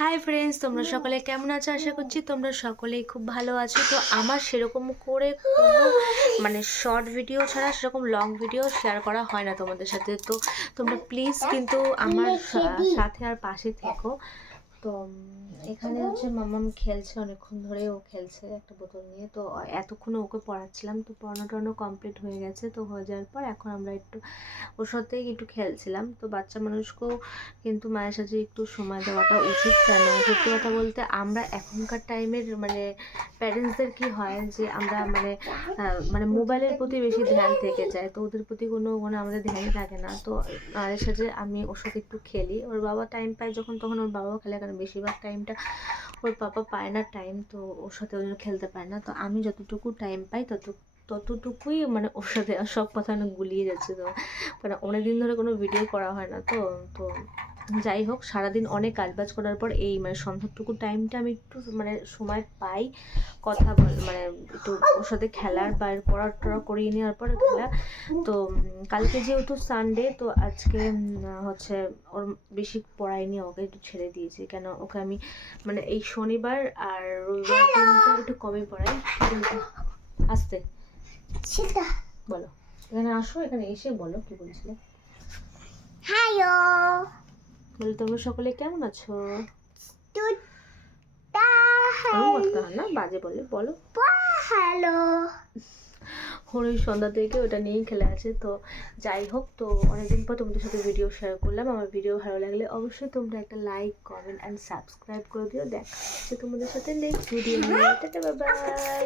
Hi friends, তোমরা সকলে কেমন আছো? আশা করছি তোমরা সকলেই খুব ভালো আছো। তো আমার সেরকম করে কোনো শর্ট ভিডিও ছাড়া সেরকম লং ভিডিও শেয়ার করা হয় না তোমাদের সাথে। তো তোমরা প্লিজ কিন্তু আমার সাথে আর পাশে থেকো। তো এখানে হচ্ছে মামাম খেলছে, অনেকক্ষণ ধরে ও খেলছে একটা বোতল নিয়ে। তো এতক্ষণ ওকে পড়াচ্ছিলাম, তো পড়ানো কমপ্লিট হয়ে গেছে। তো হয়ে যাওয়ার পর এখন আমরা একটু ওর সাথেই একটু খেলছিলাম। তো বাচ্চা মানুষকেও কিন্তু মায়ের সাথে একটু সময় দেওয়াটা উচিত। কেন সত্যি কথা বলতে আমরা এখনকার টাইমের প্যারেন্টসদের কি হয় যে আমরা মোবাইলের প্রতি বেশি ধ্যান থেকে যায়, তো ওদের প্রতি কোনো আমাদের ধ্যানই থাকে না। তো মায়ের সাথে আমি ওর সাথে একটু খেলি, ওর বাবা টাইম পায় যখন তখন ওর বাবাও খেলে, কারণ বেশিরভাগ টাইমটা ওর পাপা পায় না টাইম, তো ওর সাথে ওই জন্য খেলতে পায় না। তো আমি যতটুকু টাইম পাই ততটুকুই ওর সাথে সব কথা গুলিয়ে যাচ্ছে। তো অনেকদিন ধরে কোনো ভিডিও করা হয় না। তো তো যাই হোক, সারাদিন অনেক কাজবাজ করার পর এই সন্ধ্যাটুকু টাইমটা আমি একটু সময় পাই কথা একটু ওর সাথে খেলার বা পড়া করিয়ে নেওয়ার পর খেলা। তো কালকে যেহেতু সানডে, তো আজকে হচ্ছে ওর বেশি পড়াইনি, ওকে একটু ছেড়ে দিয়েছি। কেন ওকে আমি এই শনিবার আর রবিবার দিনটা একটু কমই পড়াই। আসতে বলো, এখানে আসো, এখানে এসে বলো কি বলছিলে। হ্যালো, বলে তোমরা সকলে কেমন আছো? না বাজে বলে বলো হ্যালো। ওর ওই সন্ধ্যা থেকে ওটা নিয়েই খেলে আছে। তো যাই হোক, তো অনেকদিন পর তোমাদের সাথে ভিডিও শেয়ার করলাম। আমার ভিডিও ভালো লাগলে অবশ্যই তোমরা একটা লাইক, কমেন্ট অ্যান্ড সাবস্ক্রাইব করে দিও। দেখা হচ্ছে তোমাদের সাথে নেক্সট ভিডিও নিয়ে। Tata, bye bye.